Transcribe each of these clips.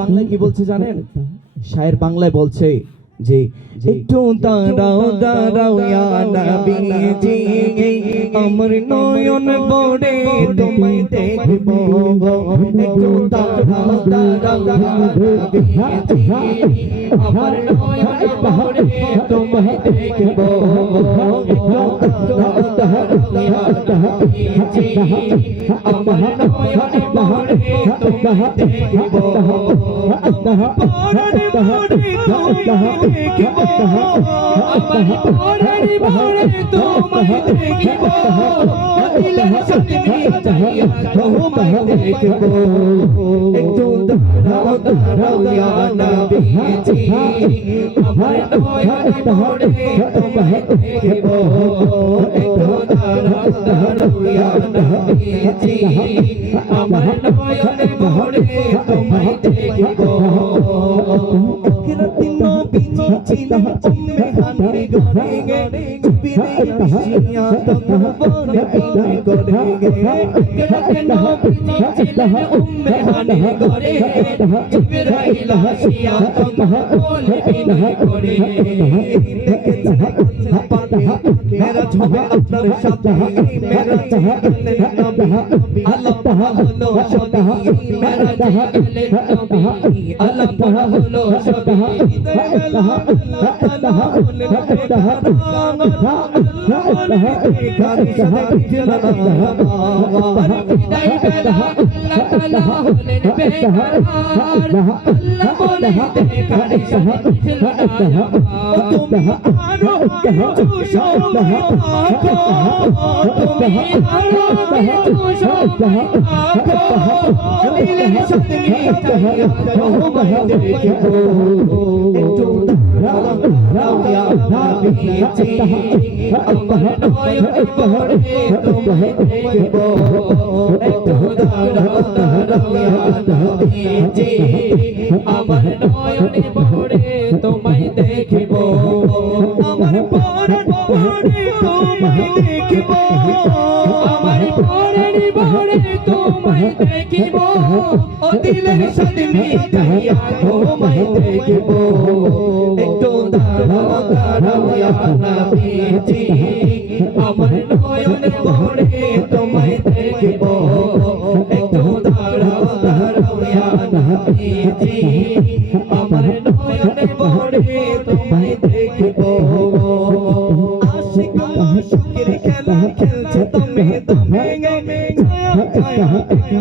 বাংলায় কি বলছে জানেন? শায়ের বাংলায় বলছে যে একটু দাঁড়াও দাঁড়াও ইয়া নবীজি, আমার নয়ন ভরে তোমায় দেখব। একটু দাঁড়াও দাঁড়াও নবীজি, আমার নয়ন ভরে তোমায় দেখব। আমার নয়ন ভরে তোমায় দেখব। আমার পরের ভরে তোমায় দেখিব, দিলের সাথে মিলাইয়া তোমায় দেখিব। একটু দাঁড়াও দাঁড়াও ইয়া নবীজি, আমার নয়ন ভরে তোমায় দেখিব। একটু দাঁড়াও দাঁড়াও ইয়া নবীজি, আমার নয়ন ভরে তোমায় দেখিব। ছিলেন উম্মে হানি ঘরে গে, জিবরিল আসিয়া তখন বলে বিনয় করে গে। কেন নবীজি ছিলেন উম্মে হানি ঘরে গে, জিবরিল আসিয়া তখন বলে বিনয় করে গে। দেখেছে পাকে মেরা ছবে আপনার সাথে, মেরা চাহলে নবী আল্লাহ হলো সবই, মেরা চাহলে নবী আল্লাহ হলো সবই। আমার নয়ন ভরে তোমায় দেখিব। একটু দাঁড়াও দাঁড়াও ইয়া নবীজি, আমার নয়ন ভরে তোমায় দেখিব। আমার পরের ভরে তোমায় দেখিব, আমার পরের ভরে তোমায় দেখিব। ও দিলের সাথে মিলাইয়া তোমায় দেখিব। একটু দাঁড়াও দাঁড়াও ইয়া নবীজি, আমার নয়ন ভরে তোমায় দেখিব। একটু দাঁড়াও দাঁড়াও ইয়া নবীজি, আমার নয়ন ভরে তোমায় দেখিব। আশিক আশিকের খেলা খেলছে তুমি তুমি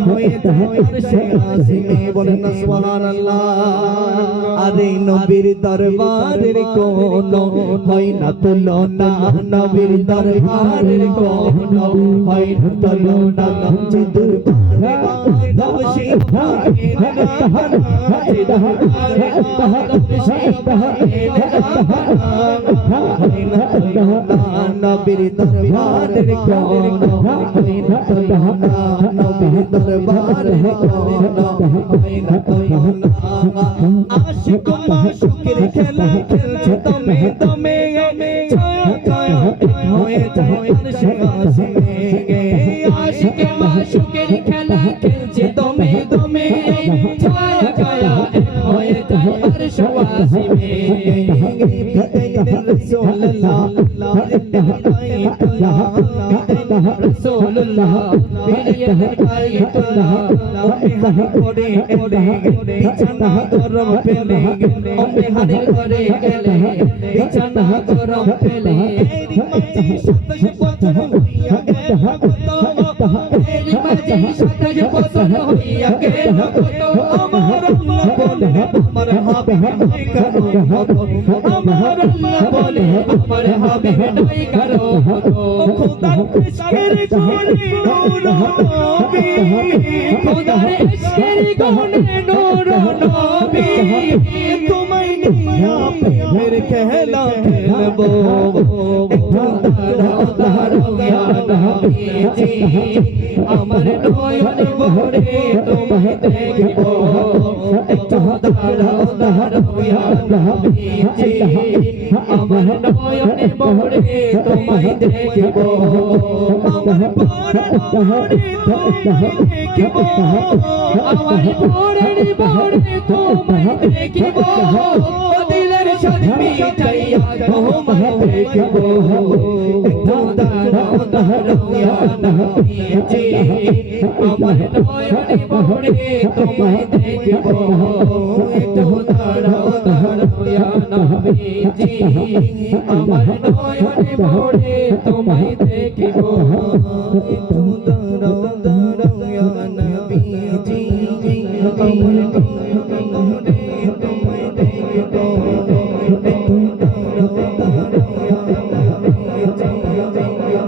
হয়ে যায় আরশে আজিমে, বলেন না সুবহানাল্লাহ। আরে নবীর দরবারের কোনো হয় না তুলনা, নবীর দরবারের কোনো হয় না তুলনা। যে দরবারে বাঁধব সেই ভাগের গানা, যে দরবারে বাঁধব সেই ভাগের গানা, হয় না তুলনা। নবীর দরবারের কোনো হয় না তুলনা, নবীর দরবারের কোনো হয় না তুলনা। আশিক মাশুকের খেলা খেলছে দমে দমে, ছায়া ছায়া হয়ে যায় আরশে আজিমে। আশিক মাশুকের খেলা খেলছে দমে দমে, ছায়া ছায়া হয়ে যায় আরশে আজিমে। রাসূলুল্লাহ রাসূলুল্লাহ বাইতুল্লাহ, ওমে হানি করে এলে বিছানা গরম ফেলে, ওমে হানি করে গেলে বিছানা গরম ফেলে। এরি মাঝি 27 বছর হইয়া গেল কত, এরি মাঝি 27 বছর হইয়া গেল কত। আমার আল্লাহ বলে আমার হাবিব নাই কারো মতো, আমার আল্লাহ বলে আমার হাবিব নাই কারো মতো। খোদার ইশকের গুণে নূর নবী, খোদার ইশকের গুণে নূর নবী। তোমায় নিয়ে প্রেমের খেলা খেলবো। একটু দাঁড়াও দাঁড়াও ইয়া নবীজি আমার নয়ন ভরে তোমায় দেখব একটু দাঁড়াও দাঁড়াও ইয়া নবীজি আমার নয়ন ভরে তোমায় দেখব আমার পরাণ ভরে তোমায় দেখব আমার পরাণ ভরে তোমায় দেখব দিলের সাথে মিটাইয়া তোমায় দেখব একটু দাঁড়াও দাঁড়াও ইয়া নবীজি আমার নয়ন ভরে তোমায় দেখব একটু দাঁড়াও দাঁড়াও ইয়া নবীজি আমার নয়ন ভরে তোমায় দেখব একটু দাঁড়াও দাঁড়াও ইয়া নবীজি আমার নয়ন ভরে তোমায় দেখব একটু দাঁড়াও দাঁড়াও ইয়া নবীজি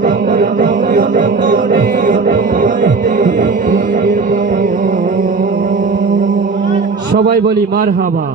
আমার নয়ন ভরে তোমায় দেখব সবাই বলি মারহাবা।